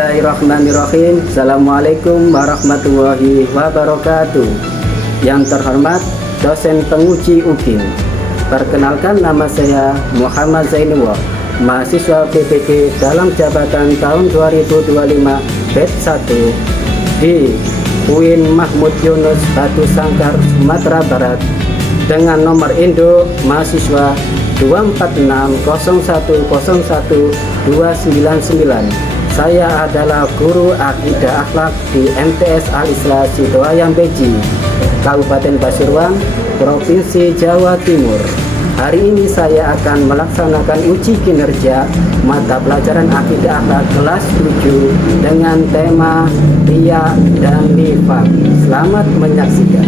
Bismillahirrahmanirrahim. Assalamualaikum warahmatullahi wabarakatuh. Yang terhormat dosen penguji UGIM. Perkenalkan, nama saya Muhammad Zainullah, mahasiswa PPG dalam jabatan tahun 2025 batch 1 di UIN Mahmud Yunus Batu Sangkar, Sumatera Barat, dengan nomor induk mahasiswa 24601010299. Saya adalah guru akidah akhlak di MTS Al-Islah Sidoayam Beji, Kabupaten Pasuruan, Provinsi Jawa Timur. Hari ini saya akan melaksanakan uji kinerja mata pelajaran akidah akhlak kelas 7 dengan tema riya dan nifaq. Selamat menyaksikan.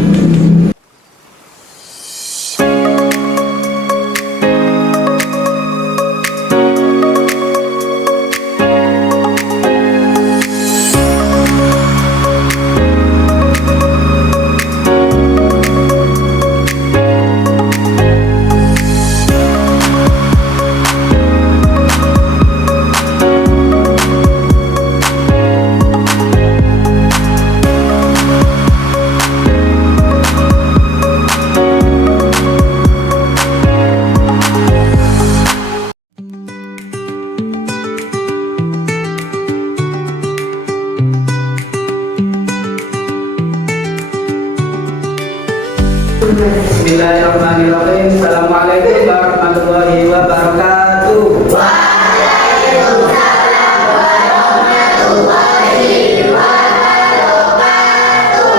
Bismillahirrahmanirrahim. Assalamualaikum warahmatullahi wabarakatuh. Waalaikumsalam warahmatullahi wabarakatuh.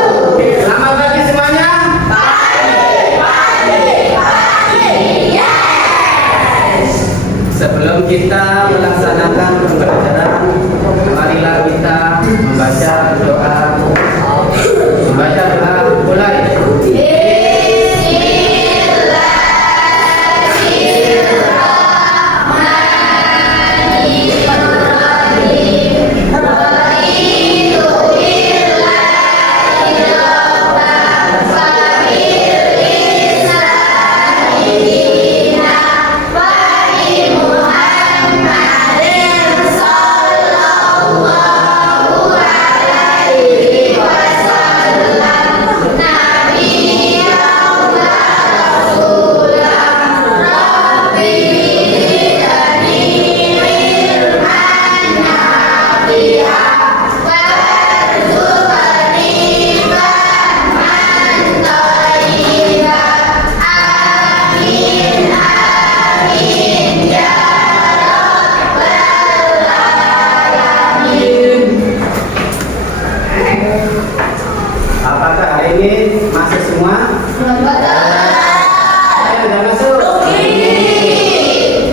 Selamat pagi semuanya. Pagi. Yes. Sebelum kita melaksanakan pembelajaran, marilah kita membaca doa. Membaca doa mulai. Apakah hari ini masuk semua? Saya sudah masuk.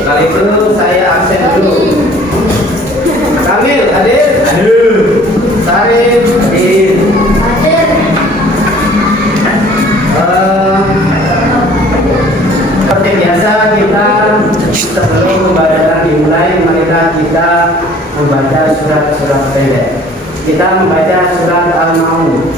Kali itu saya absen dulu. Kamil hadir? Hadir. Sarif hadir. Seperti biasa, kita sebelum pembelajaran dimulai, marilah kita membaca surat-surat pendek. Kita membaca surat Al-Maun.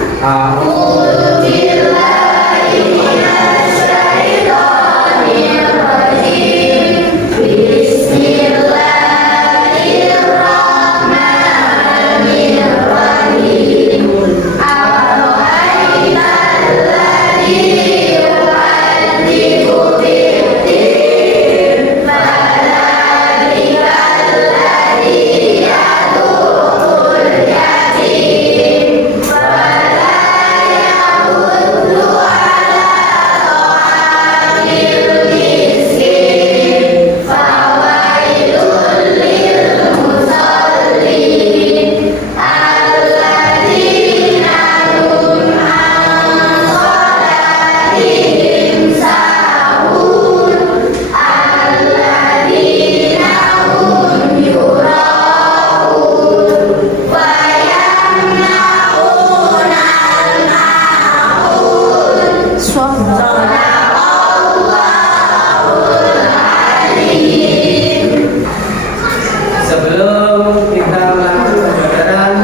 Sebelum kita melakukan pembelajaran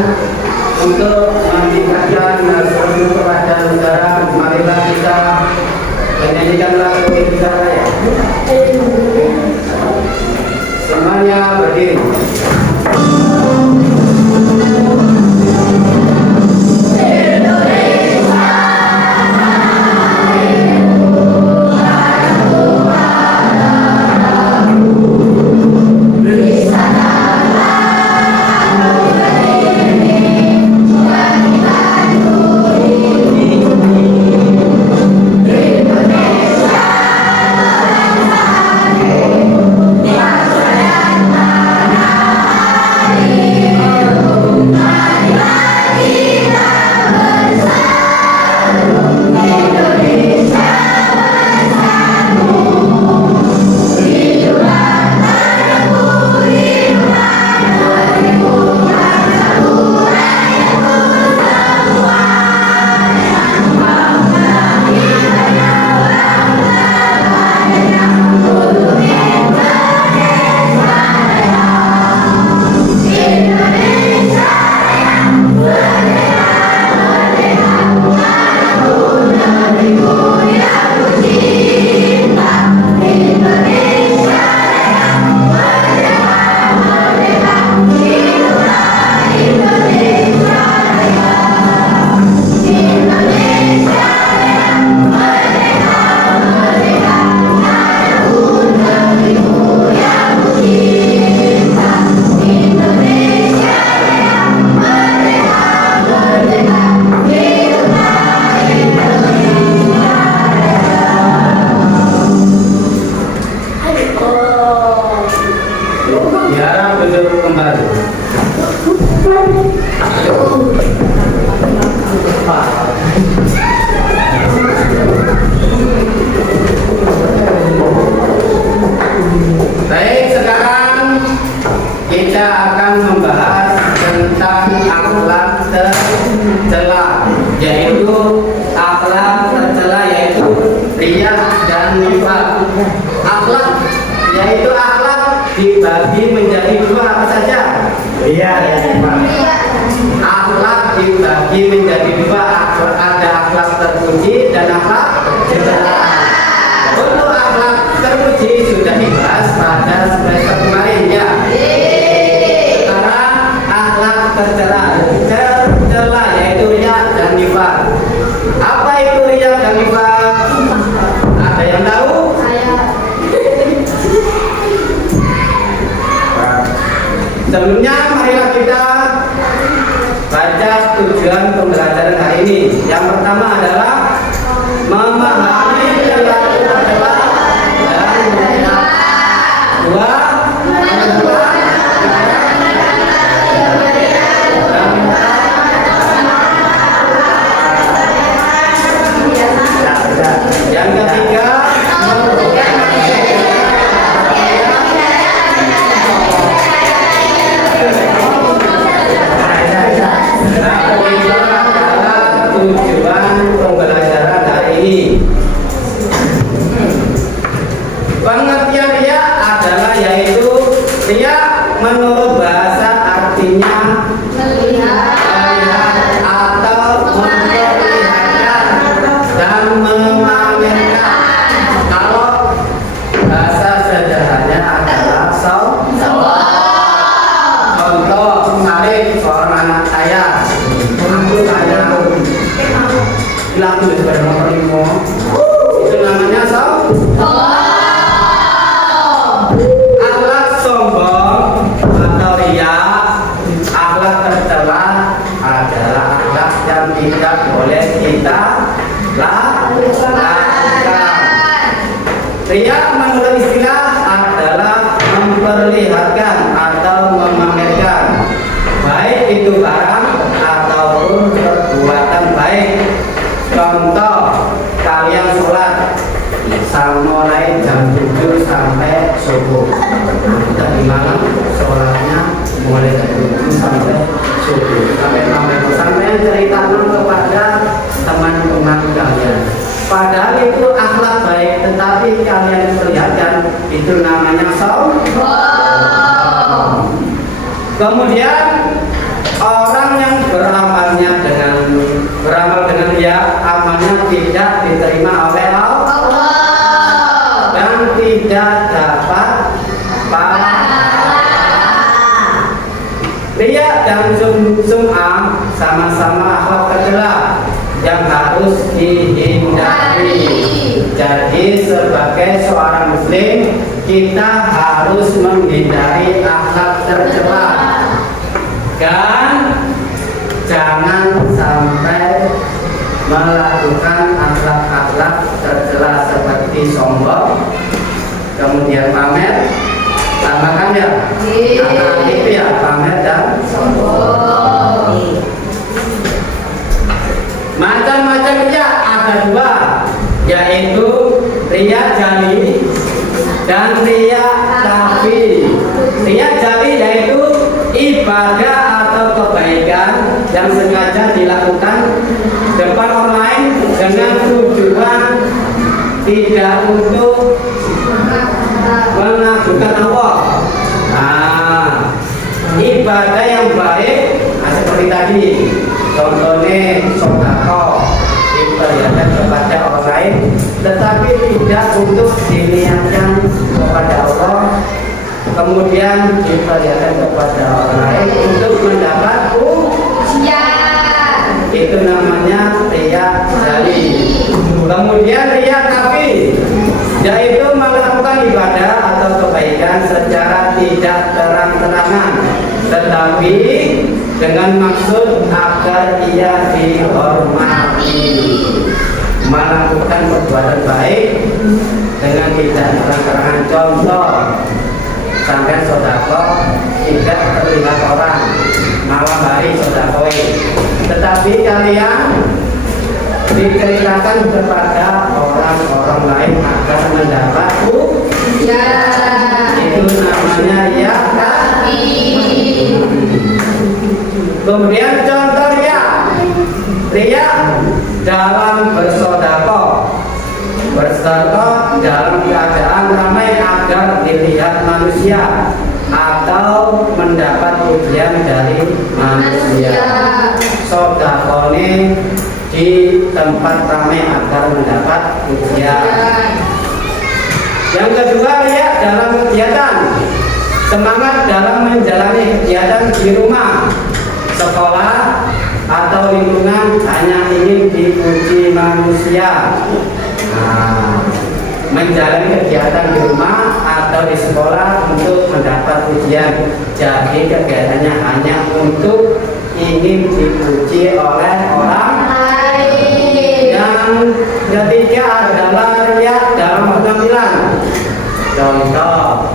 untuk meningkatkan nafsu kepada negara, marilah kita menyanyikan lagu Indonesia Raya. Semuanya berdiri. Diharap duduk kembali. Baik, sekarang kita akan membahas tentang akhlak tercela, yaitu akhlak tercela yaitu riya dan nifaq. Akhlak yaitu akhlak dibagi menjadi dua, apa saja? Riya dan nifaq. Akhlak dibagi menjadi dua, ada akhlak terpuji dan akhlak tercela. Untuk akhlak terpuji sudah dibahas pada semester kemarin ya. Sekarang akhlak tercela yaitu riya dan nifaq. Apa itu riya dan nifaq? Ada yang tahu? Sebelumnya marilah kita baca tujuan pembelajaran hari ini. Yang pertama adalah memahami perilaku tercela dan dua, yang ketiga adalah tujuan pembelajaran hari ini. Pengertian riya adalah yaitu riya menurut bahasa artinya melihat atau memperlihatkan dan memamerkan. Kalau bahasa sederhananya adalah contoh kemarin seorang anak saya, laku di sepeda motor limo, itu namanya akhlak sombong atau riya. Akhlak tercela adalah akhlak yang tidak boleh kita lakukan. Riya menurut istilah adalah memperlihatkan atau memamerkan, baik itu barang ataupun perbuatan baik. Contoh, kalian sholat mulai jam 7 sampai subuh. Tadi malam sholatnya mulai jam 7 sampai subuh. Sampai cerita kepada teman-teman kalian. Padahal itu akhlak baik, tetapi kalian perlihatkan, itu namanya sombong. Kemudian orang yang beramal dengan riya, amalnya tidak diterima oleh Allah dan tidak dapat pahala. Riya dan sum'ah sama-sama akhlak tercela yang harus dihindari. Jadi sebagai seorang muslim, kita harus menghindari akhlak tercela dan jangan sampai melakukan akhlak-akhlak tercela seperti sombong, kemudian pamer, tambahkan ya, itu ya, pamer dan sombong. Macam-macam riya ada dua, yaitu riya jali dan riya khafi. Riya jali yaitu ibadah atau kebaikan yang sengaja dilakukan depan orang lain dengan tujuan tidak untuk mengagungkan Allah. Nah, ibadah yang baik seperti tadi, contohnya sedekah, diperlihatkan kepada orang lain, tetapi tidak untuk diniatkan kepada Allah. Kemudian diperlihatkan kepada orang lain untuk mendapat pujian. Itu namanya riya jali. Kemudian riya khafi, yaitu melakukan ibadah atau kebaikan secara tidak terang-terangan, tetapi dengan maksud agar ia dihormati. Melakukan perbuatan baik dengan tidak terang-terangan. Contoh, sampai sedekah poin. Tetapi kalian diceritakan kepada orang-orang lain agar mendapat itu namanya kemudian contoh ria dalam bersedekah dalam keadaan ramai agar dilihat manusia atau mendapat pujian dari manusia. Sedekahnya di tempat ramai agar mendapat pujian. Yang kedua, lihat dalam kegiatan, semangat dalam menjalani kegiatan di rumah, sekolah, atau lingkungan hanya ingin dipuji manusia. Menjalani kegiatan di rumah atau di sekolah untuk mendapat pujian. Jadi kegiatannya hanya untuk ingin dipuji oleh orang lain. Yang ketiga adalah riya dalam penampilan. Contoh,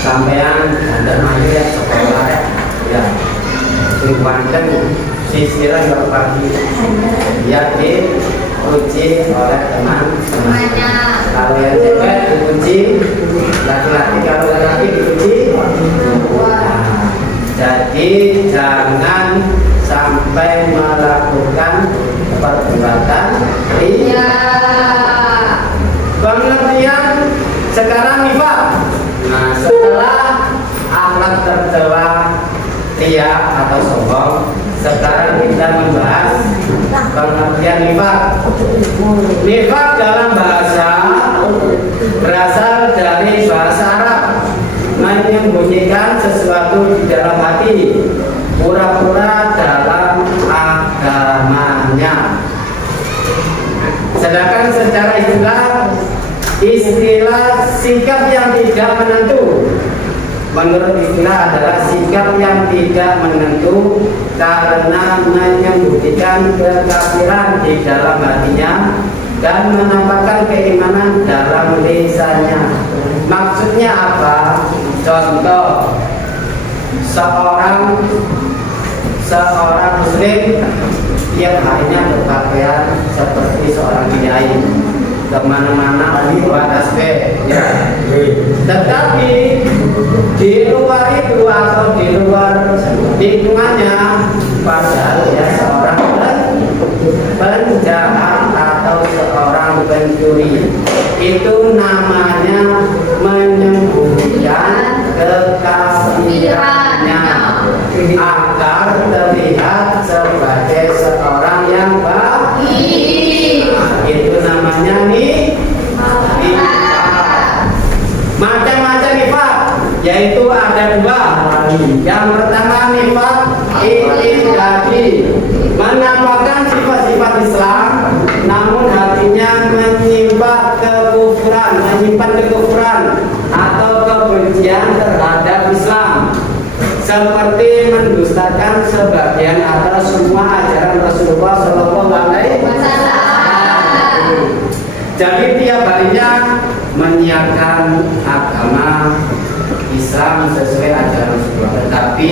sampean ada ya sekolah ya, singkuanten sisiran berpagi ya dipuji oleh teman-temannya. Kalau yang cewek dipuji, laki-laki kalau laki dipuji. Jadi jangan sampai melakukan perbuatan riya. Pengertian sekarang nifaq. Nah, setelah akhlak tercela ria atau sombong, sekarang kita membahas pengertian nifaq. Nifaq dalam bahasa berasal dari bahasa Arab, menyembunyikan sesuatu di dalam hati, pura-pura dalam agamanya. Sedangkan secara istilah sikap yang tidak menentu. Menurut istilah adalah sikap yang tidak menentu karena menyembunyikan kekafiran di dalam hatinya dan menampakkan keimanan dalam lisannya. Maksudnya apa? Contoh, seorang muslim tiap harinya berpakaian seperti seorang kiai, kemana-mana buat tasbih ya. Tetapi di luar itu atau di luar lingkungannya padahal ya seorang penjahat atau seorang pencuri, itu namanya menyembunyikan kekafirannya agar terlihat sebagai seorang yang baik. Itu namanya nifaq. Macam-macam nifaq, yaitu ada dua. Yang pertama nifaq i'tiqadi, menampakkan sifat-sifat Islam namun hatinya menyimpan kekufuran atau kebencian terhadap Islam, seperti mendustakan sebagian atau semua ajaran Rasulullah Shallallahu Alaihi Wasallam. Jadi tiap harinya menyiarkan agama Islam sesuai ajaran Rasulullah, tetapi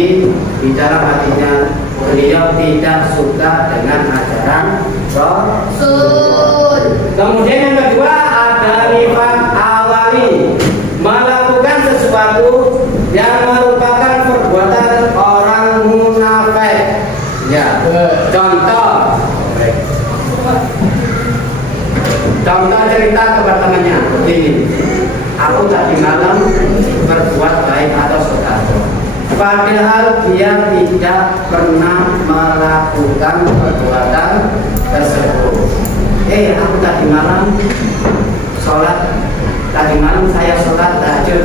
di dalam hatinya beliau tidak suka dengan ajaran Rasul. Kemudian yang kedua ada nifaq awali, melakukan sesuatu yang merupakan perbuatan orang munafik. Ya, contoh cerita kepada temannya, begini, aku tadi malam berbuat baik atau sedekah, padahal dia tidak pernah melakukan perbuatan tersebut. Aku tadi malam saya sholat tahajud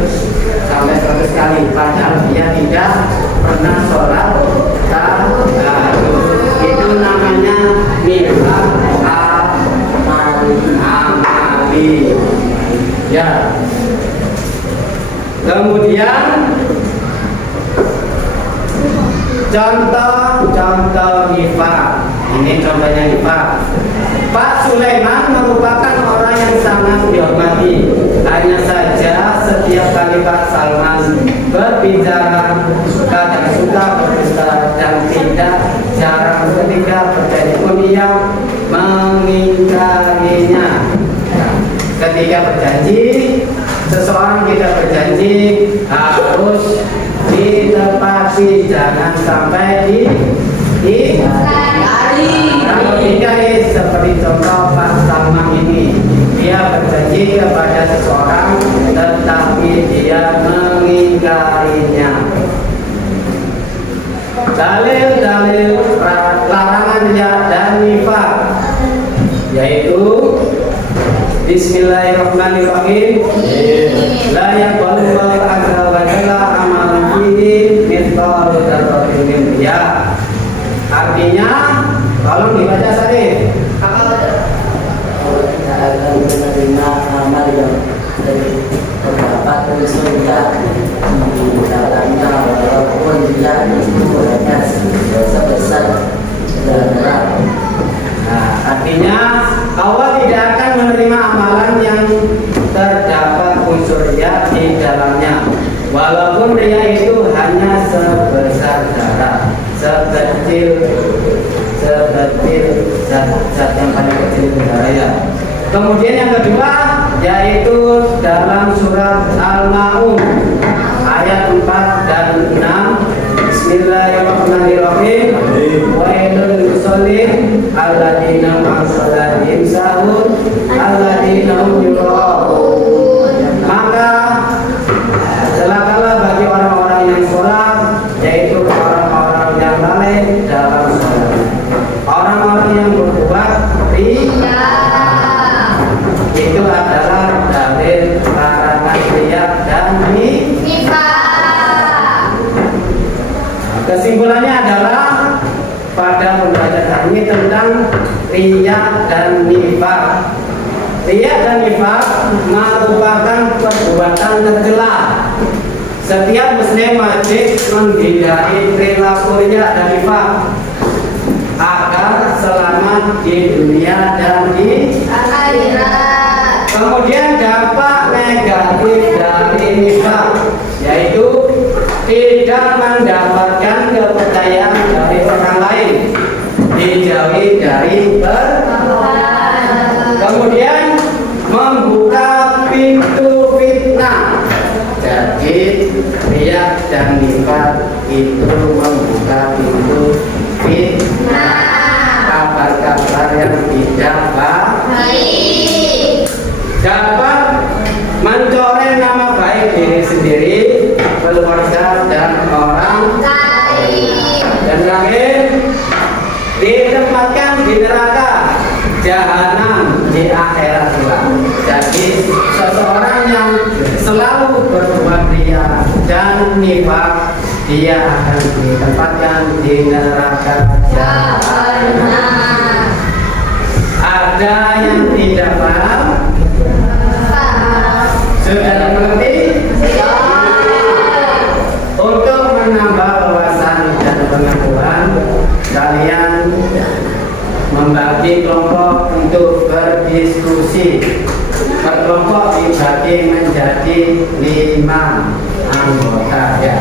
sampai 100 kali, padahal dia tidak pernah sholat tahajud. Itu namanya nifaq amali. Ya. Kemudian contoh nifaq. Ini contohnya nifaq. Pak Sulaiman merupakan orang yang sangat dihormati. Hanya saja setiap kali Pak Salman berbicara kadang suka berdusta dan tidak Jadi harus ditepati, jangan sampai Yang ketiga nih, seperti contoh Pak Salman ini, dia berjanji kepada seseorang tetapi dia mengingkarinya. Dalil-dalil larangan riya dan nifaq yaitu Bismillahirrahmanirrahim. La yaqbalu azza wa jalla amalan fihi mithqalu dzarratin min riya. Artinya, tolong dibaca Sarif. Tidak akan menerima amal yang terdapat unsur riya di dalamnya, walaupun riya itu hanya sebesar zarah. Nah, artinya Allah tidak akan menerima amalan yang terdapat unsur riya di dalamnya, walaupun riya itu hanya sebesar zarah, sekecil zat yang paling kecil di raya. Kemudian yang kedua yaitu dalam surat Al-Maun ayat 4 dan 6. Bismillahirrahmanirrahim. Wailul lil musallin alladzina hum an salatihim sahun alladzina hum yura'un. Maka celakalah bagi orang-orang yang sholat, yaitu orang-orang yang lalai dalam sholat, orang-orang yang berbuat riya. Itu adalah dalil larangan riya dan nifaq. Kesimpulannya adalah pada pembelajaran ini tentang riya dan nifaq. Riya dan nifaq merupakan perbuatan tercela. Setiap muslim wajib menghindari perilaku riya dan nifaq agar selamat di dunia dan di akhirat. Kemudian dampak negatif dari nifaq yaitu tidak mendapatkan kepercayaan dari orang lain, dijauhi dari berbohong. Kemudian membuka pintu fitnah. Jadi riya dan nifaq itu membuka pintu fitnah, kabar-kabar yang tidak baik, dapat mencoreng nama baik diri sendiri, keluarga dan orang lain. Dan terakhir ditempatkan di neraka jahanam di akhirat kelak. Jadi seseorang yang selalu berbuat riya dan nifaq, dia akan ditempatkan di neraka jahanam. Ada yang tidak paham? Sudah mengerti? Untuk menambah wawasan dan pengetahuan, kalian membagi kelompok untuk berdiskusi. Per kelompok dibagi menjadi 5 anggota ya.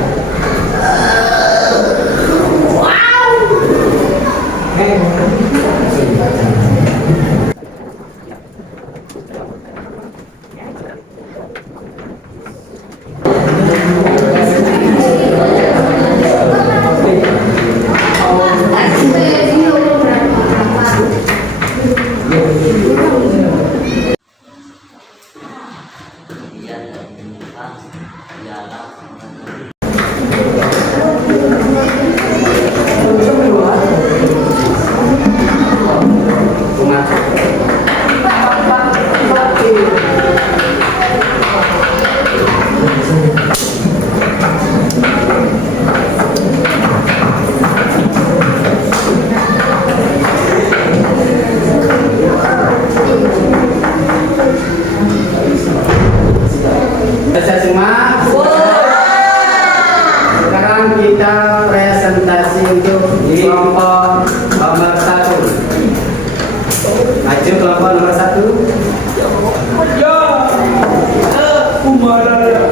Sekarang kita presentasi untuk kelompok nomor 1. Maju kelompok nomor 1. Ya, umaraya.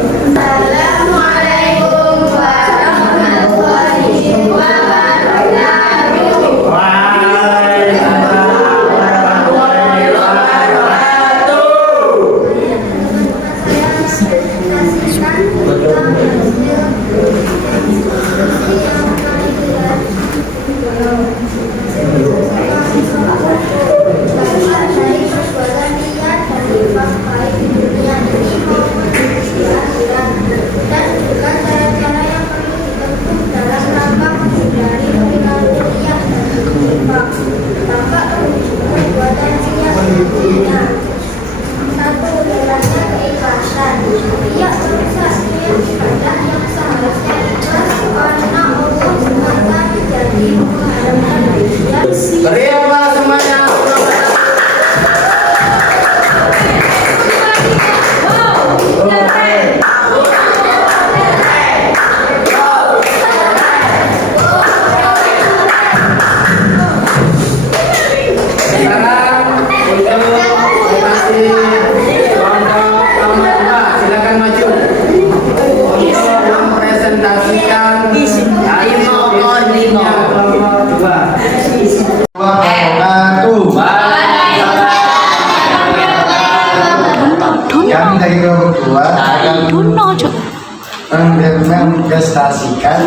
mendemonstrasikan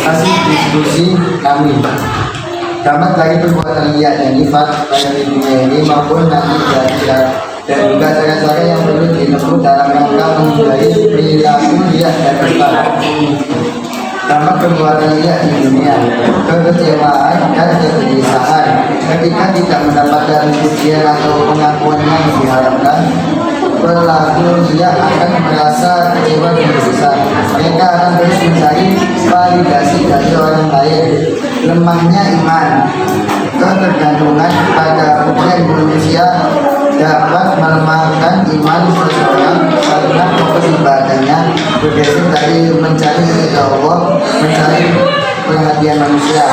hasil diskusi kami. Dapat lagi perbuatan liar dan nifak baik di dunia ini maupun nanti di akhirat, dan juga cara-cara yang perlu ditempuh dalam rangka menghindari perilaku liar dan nifak. Dapat perbuatan liar di dunia, kekecewaan dan kegelisahan ketika tidak mendapatkan pujian atau pengakuan yang diharapkan. Pelaku dia akan merasa kecewa dan gelisah. Mereka akan terus mencari validasi dari orang lain. Lemahnya iman, ketergantungan pada pujian manusia dapat melemahkan iman seseorang karena fokus ibadahnya bergeser dari mencari ridha Allah, mencari perhatian manusia.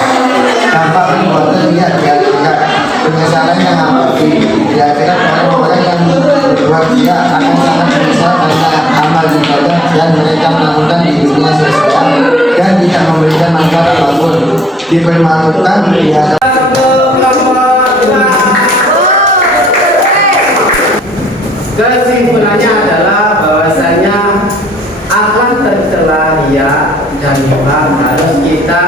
Dampak perbuatan liar di akhirat, penyesalan yang abadi di akhirat. Orang-orang yang berbuat dia akan sangat menyesal karena amal ibadah dan mereka melakukan di dunia sia-sia dan tidak memberikan manfaat apapun, dipermalukan di hadapan. Kesimpulannya adalah bahwasanya akhlak tercela ria dan nifak harus kita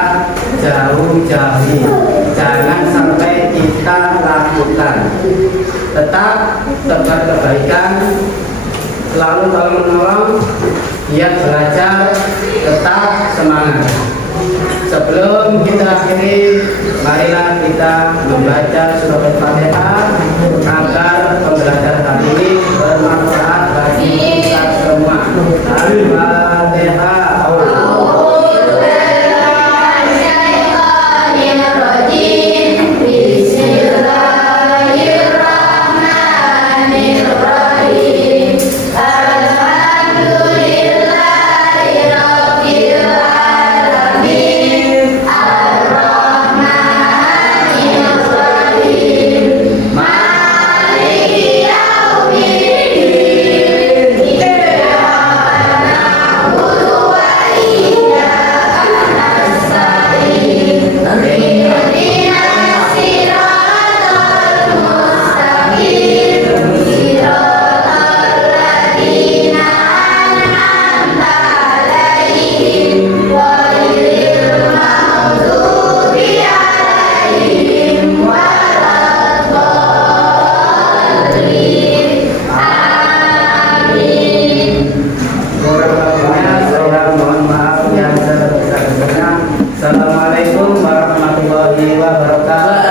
jauh-jauhi, jangan sampai kita lakukan. Tetap tebar kebaikan, selalu tolong menolong, giat belajar, tetap semangat. Sebelum kita akhiri, marilah kita membaca surah Al-Fatihah agar pembelajaran kali ini bermanfaat bagi kita semua. Al-Fatihah. Assalamualaikum warahmatullahi wabarakatuh.